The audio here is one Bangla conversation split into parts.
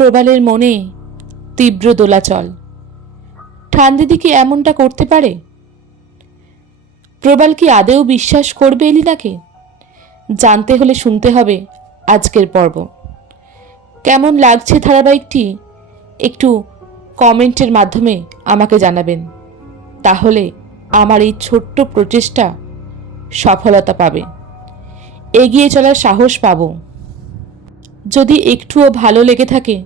প্রবালের মনে তীব্র দোলাচল। ঠান্দিদি কি এমনটা করতে পারে? প্রবাল কি আদেও বিশ্বাস করবে এলিনাকে জানতে হলে শুনতে হবে আজকের পর্ব। কেমন লাগছে ধারাবাহিকটি? একটু কমেন্টের মাধ্যমে আমাকে জানাবেন। তাহলে আমার এই ছোট্ট প্রচেষ্টা সফলতা পাবে। এগিয়ে চলার সাহস পাবো। যদি একটুও ভালো লেগে থাকে,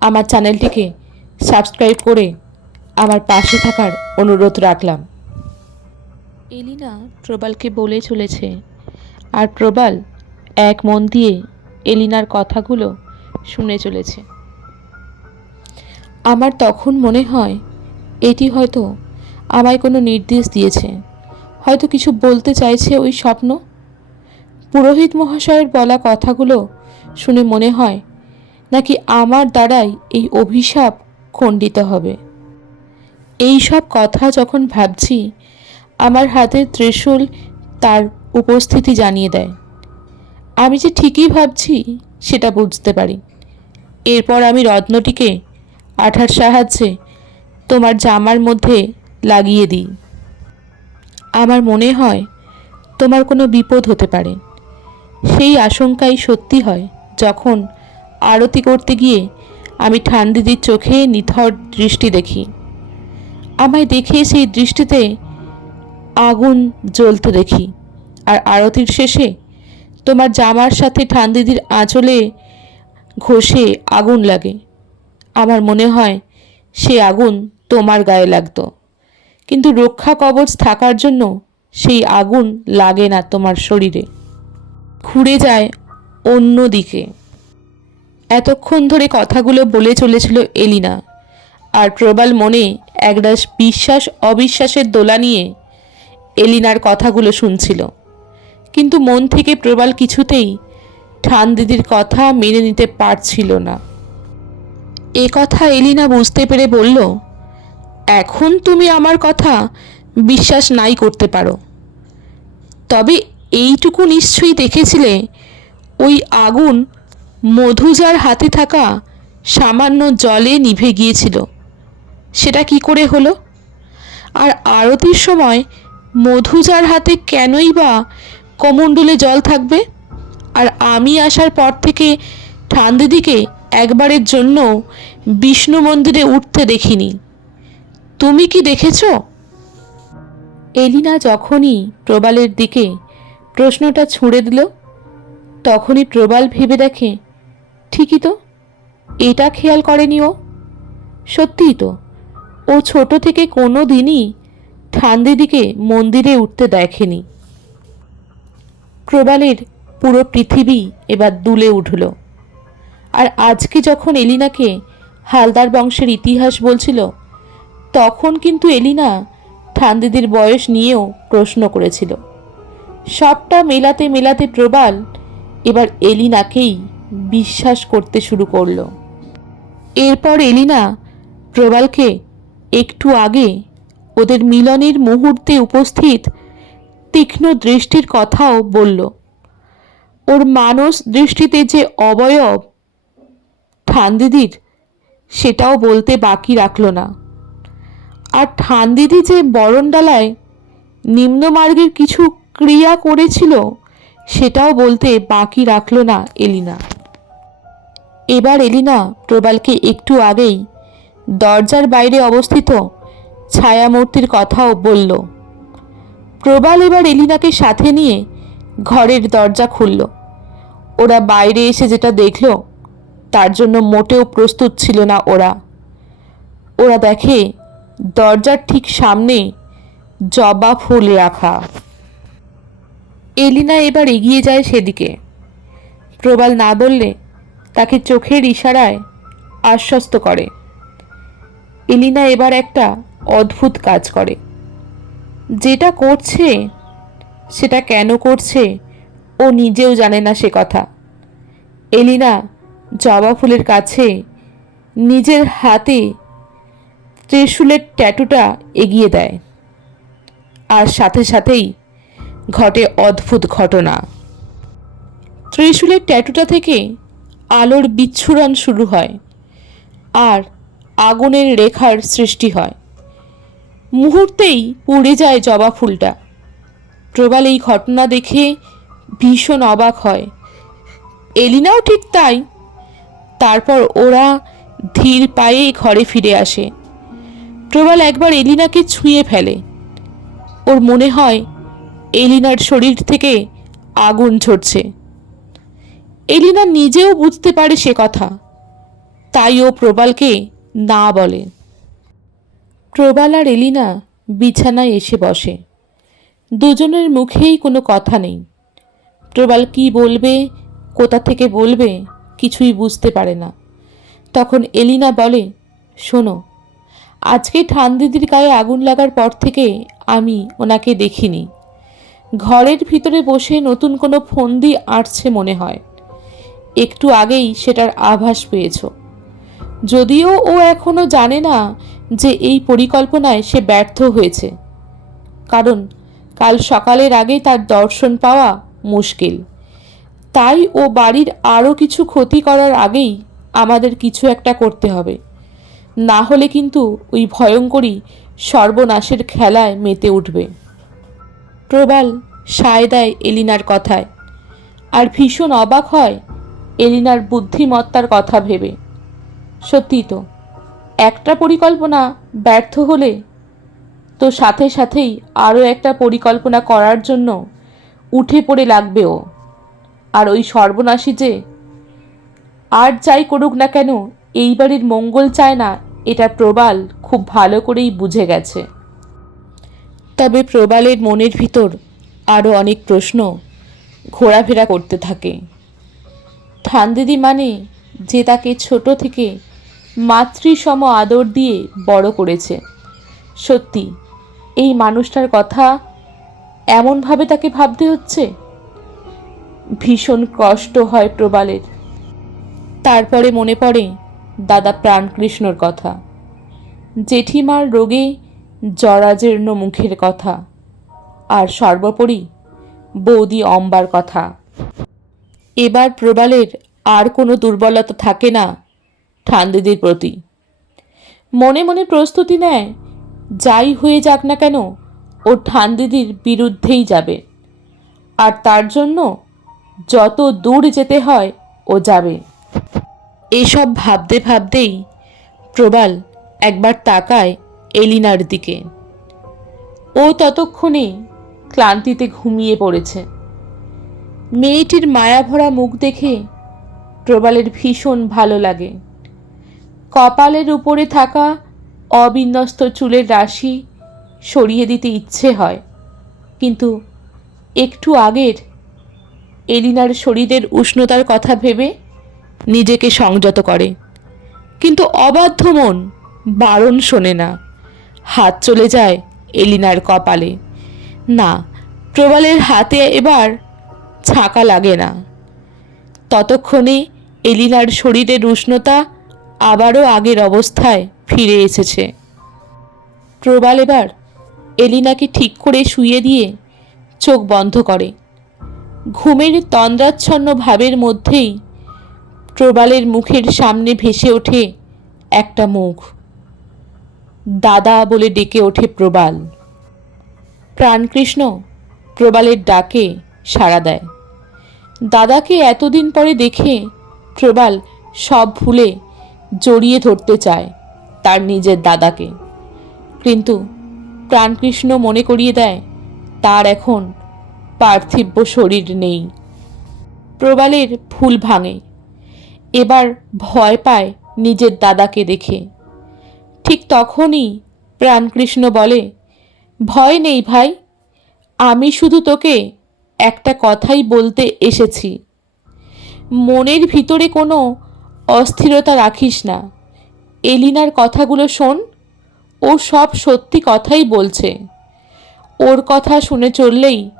আমার চ্যানেলটিকে সাবস্ক্রাইব করে আমার পাশে থাকার অনুরোধ রাখলাম। এলিনা প্রবালকে বলে চলেছে, আর প্রবাল এক মন দিয়ে এলিনার কথাগুলো শুনে চলেছে। আমার তখন মনে হয়, এটি হয়তো আমায় কোনো নির্দেশ দিয়েছে। হয়তো কিছু বলতে চাইছে ওই স্বপ্ন? পুরোহিত মহাশয়ের বলা কথাগুলো শুনে মনে হয় নাকি আমার দ্বারাই এই অভিশাপ খণ্ডিত হবে। এই সব কথা যখন ভাবছি, আমার হাতের ত্রিশূল তার উপস্থিতি জানিয়ে দেয়। আমি যে ঠিকই ভাবছি, সেটা বুঝতে পারি। এরপর আমি রত্নটিকে আঠার সাহায্যে তোমার জামার মধ্যে লাগিয়ে দিই। আমার মনে হয় তোমার কোনো বিপদ হতে পারে। সেই আশঙ্কাই সত্যি হয়। যখন আরতি করতে গিয়ে আমি ঠান্দিদির চোখে নিথর দৃষ্টি দেখি। আমায় দেখে সেই দৃষ্টিতে আগুন জ্বলতে দেখি। আর আরতির শেষে তোমার জামার সাথে ঠান্দিদির আঁচলে ঘষে আগুন লাগে। আমার মনে হয় সে আগুন তোমার গায়ে লাগতো। কিন্তু রক্ষা কবচ থাকার জন্য সেই আগুন লাগে না তোমার শরীরে। ঘুরে যায় অন্য দিকে এতক্ষণ ধরে কথাগুলো বলে চলেছিল এলিনা, আর প্রবাল মনে একরাশ বিশ্বাস, অবিশ্বাসের দোলা নিয়ে এলিনার কথাগুলো শুনছিল। কিন্তু মন থেকে প্রবাল কিছুতেই ঠান দিদির কথা মেনে নিতে পারছিল না। এ কথা এলিনা বুঝতে পেরে বলল, এখন তুমি আমার কথা বিশ্বাস নাই করতে পারো। তবে এইটুকু নিশ্চয়ই দেখেছিলে ওই আগুন মধুজার হাতে থাকা সামান্য জলে নিভে গিয়েছিল। সেটা কি করে হলো? আর আরতির সময় মধুজার হাতে কেনই বা কমণ্ডলে জল থাকবে? আর আমি আসার পর থেকে ঠান্দিদিকে একবারের জন্য বিষ্ণু মন্দিরে উঠতে দেখিনি। তুমি কি দেখেছ? এলিনা যখনই প্রবালের দিকে প্রশ্নটা ছুঁড়ে দিল তখনই প্রবাল ভেবে দেখে, ঠিকই তো, এটা খেয়াল করেনি ও। সত্যিই তো, ও ছোট থেকে কোনো দিনই ঠান্দিদিকে মন্দিরে উঠতে দেখেনি। প্রবালের পুরো পৃথিবী এবার দুলে উঠল। আর আজকে যখন এলিনাকে হালদার বংশের ইতিহাস বলছিল, তখন কিন্তু এলিনা ঠান্দিদির বয়স নিয়েও প্রশ্ন করেছিল। সবটা মেলাতে মেলাতে প্রবাল এবার এলিনাকেই বিশ্বাস করতে শুরু করল। এরপর এলিনা প্রবালকে একটু আগে ওদের মিলনের মুহূর্তে উপস্থিত তীক্ষ্ণ দৃষ্টির কথাও বলল। ওর মানস দৃষ্টিতে যে অবয়ব, ঠান্দিদির সেটাও বলতে বাকি রাখল না। আর ঠান্দিদি যে বরণডালায় নিম্নমার্গের কিছু ক্রিয়া করেছিল সেটাও বলতে বাকি রাখল না এলিনা। এবার এলিনা প্রবালকে একটু আগেই দরজার বাইরে অবস্থিত ছায়ামূর্তির কথাও বলল। প্রবাল এবার এলিনাকে সাথে নিয়ে ঘরের দরজা খুলল। ওরা বাইরে এসে যেটা দেখল, তার জন্য মোটেও প্রস্তুত ছিল না ওরা। ওরা দেখে দরজার ঠিক সামনে জবা ফুল রাখা। এলিনা এবার এগিয়ে যায় সেদিকে। প্রবাল না বললে তাকে চোখের ইশারায় আশ্বস্ত করে। এলিনা এবার একটা অদ্ভুত কাজ করে। যেটা করছে, সেটা কেন করছে, ও নিজেও জানে না সে কথা। এলিনা জবা ফুলের কাছে নিজের হাতে ত্রিশুলের ট্যাটুটা এগিয়ে দেয়। আর সাথে সাথেই ঘটে অদ্ভুত ঘটনা। ত্রিশূলের ট্যাটুটা থেকে আলোর বিচ্ছুরণ শুরু হয়, আর আগুনের রেখার সৃষ্টি হয়। মুহূর্তেই পুড়ে যায় জবা ফুলটা। প্রবাল এই ঘটনা দেখে ভীষণ অবাক হয়। এলিনাও ঠিক তাই। তারপর ওরা ধীর পায়ে ঘরে ফিরে আসে। প্রবাল একবার এলিনাকে ছুঁয়ে ফেলে। ওর মনে হয় এলিনার শরীর থেকে আগুন ঝরছে। এলিনা নিজেও বুঝতে পারে সে কথা। তাই ও প্রবালকে না বলে। প্রবাল আর এলিনা বিছানায় এসে বসে। দুজনের মুখেই কোনো কথা নেই। প্রবাল কি বলবে, কোথা থেকে বলবে, কিছুই বুঝতে পারে না। তখন এলিনা বলে, শোনো, আজকে ঠান দিদির গায়ে আগুন লাগার পর থেকে আমি ওনাকে দেখিনি। ঘরের ভিতরে বসে নতুন কোনো ফন্দি আঁটছে মনে হয়। একটু আগেই সেটার আভাস পেয়েছ। যদিও ও এখনও জানে না যে এই পরিকল্পনায় সে ব্যর্থ হয়েছে। কারণ কাল সকালের আগে তার দর্শন পাওয়া মুশকিল। তাই ও বাড়ির আরও কিছু ক্ষতি করার আগেই আমাদের কিছু একটা করতে হবে। না হলে কিন্তু ওই ভয়ঙ্করী সর্বনাশের খেলায় মেতে উঠবে। প্রবাল সায় দেয় এলিনার কথায়। আর ভীষণ অবাক হয় এলিনার বুদ্ধিমত্তার কথা ভেবে। সত্যি তো, একটা পরিকল্পনা ব্যর্থ হলে তো সাথে সাথেই আরও একটা পরিকল্পনা করার জন্য উঠে পড়ে লাগবে ও। আর ওই সর্বনাশী যে, আর যাই করুক না কেন, এই বাড়ির মঙ্গল চায় না, এটা প্রবাল খুব ভালো করেই বুঝে গেছে। তবে প্রবালের মনের ভিতর আরও অনেক প্রশ্ন ঘোরাফেরা করতে থাকে। ঠান্দিদি মানে যে তাকে ছোট থেকে মাতৃসম আদর দিয়ে বড় করেছে। সত্যি, এই মানুষটার কথা এমনভাবে তাকে ভাবতে হচ্ছে? ভীষণ কষ্ট হয় প্রবালের। তারপরে মনে পড়ে দাদা প্রাণকৃষ্ণর কথা। জেঠিমার রোগে জরাজীর্ণ মুখের কথা। আর সর্বোপরি বৌদি অম্বার কথা। এবার প্রবালের আর কোনো দুর্বলতা থাকে না ঠান্দিদির প্রতি। মনে মনে প্রস্তুতি নেয়, যাই হয়ে যাক না কেন, ও ঠান্দিদির বিরুদ্ধেই যাবে। আর তার জন্য যত দূর যেতে হয়, ও যাবে। এসব ভাবতে ভাবতেই প্রবাল একবার তাকায় এলিনার দিকে। ও ততক্ষণে ক্লান্তিতে ঘুমিয়ে পড়েছে। মেয়েটির মায়াভরা মুখ দেখে প্রবালের ভীষণ ভালো লাগে। কপালের উপরে থাকা অবিন্যস্ত চুলের রাশি সরিয়ে দিতে ইচ্ছে হয়। কিন্তু একটু আগের এলিনার শরীরের উষ্ণতার কথা ভেবে নিজেকে সংযত করে। কিন্তু অবাধ্য মন বারণ শোনে না। হাত চলে যায় এলিনার কপালে। না, প্রবালের হাতে এবার ছাঁকা লাগে না। ততক্ষণে এলিনার শরীরের উষ্ণতা আবারও আগের অবস্থায় ফিরে এসেছে। প্রবাল এবার এলিনাকে ঠিক করে শুয়ে দিয়ে চোখ বন্ধ করে। ঘুমের তন্দ্রাচ্ছন্ন ভাবের মধ্যেই প্রবালের মুখের সামনে ভেসে ওঠে একটা মুখ। দাদা বলে ডেকে ওঠে প্রবাল। প্রাণকৃষ্ণ প্রবালের ডাকে সাড়া দেয়। দাদাকে এতদিন পরে দেখে প্রবাল সব ভুলে জড়িয়ে ধরতে চায় তার নিজের দাদাকে। কিন্তু প্রাণকৃষ্ণ মনে করিয়ে দেয়, তার এখন পার্থিব্য শরীর নেই। প্রবালের ভুল ভাঙে। এবার ভয় পায় নিজের দাদাকে দেখে। তখনই প্রাণকৃষ্ণ বলে, ভয় নেই ভাই, আমি শুধু তোকে একটা কথাই বলতে এসেছি। মনের ভিতরে কোনো অস্থিরতা রাখিস না। এলিনার কথাগুলো শোন, ও সব সত্যি কথাই বলছে। ওর কথা শুনে চললেই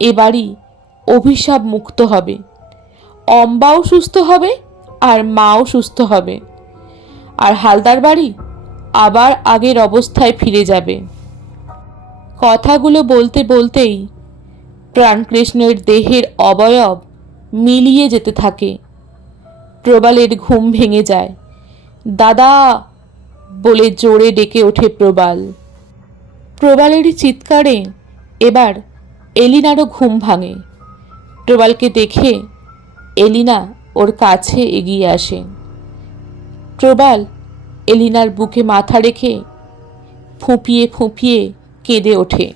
এবারই অভিশাপ মুক্ত হবে। অম্বাও সুস্থ হবে আর মাও সুস্থ হবে। আর হালদার বাড়ি আবার আগের অবস্থায় ফিরে যাবে। কথাগুলো বলতে বলতেই প্রাণকৃষ্ণের দেহের অবয়ব মিলিয়ে যেতে থাকে। প্রবালের ঘুম ভেঙে যায়। দাদা! বলে জোরে ডেকে ওঠে প্রবাল। প্রবালেরই চিৎকারে এবার এলিনারও ঘুম ভাঙে। প্রবালকে দেখে এলিনা ওর কাছে এগিয়ে আসে। প্রবাল এলিনার বুকে মাথা রেখে ফুঁপিয়ে ফুঁপিয়ে কেঁদে ওঠে।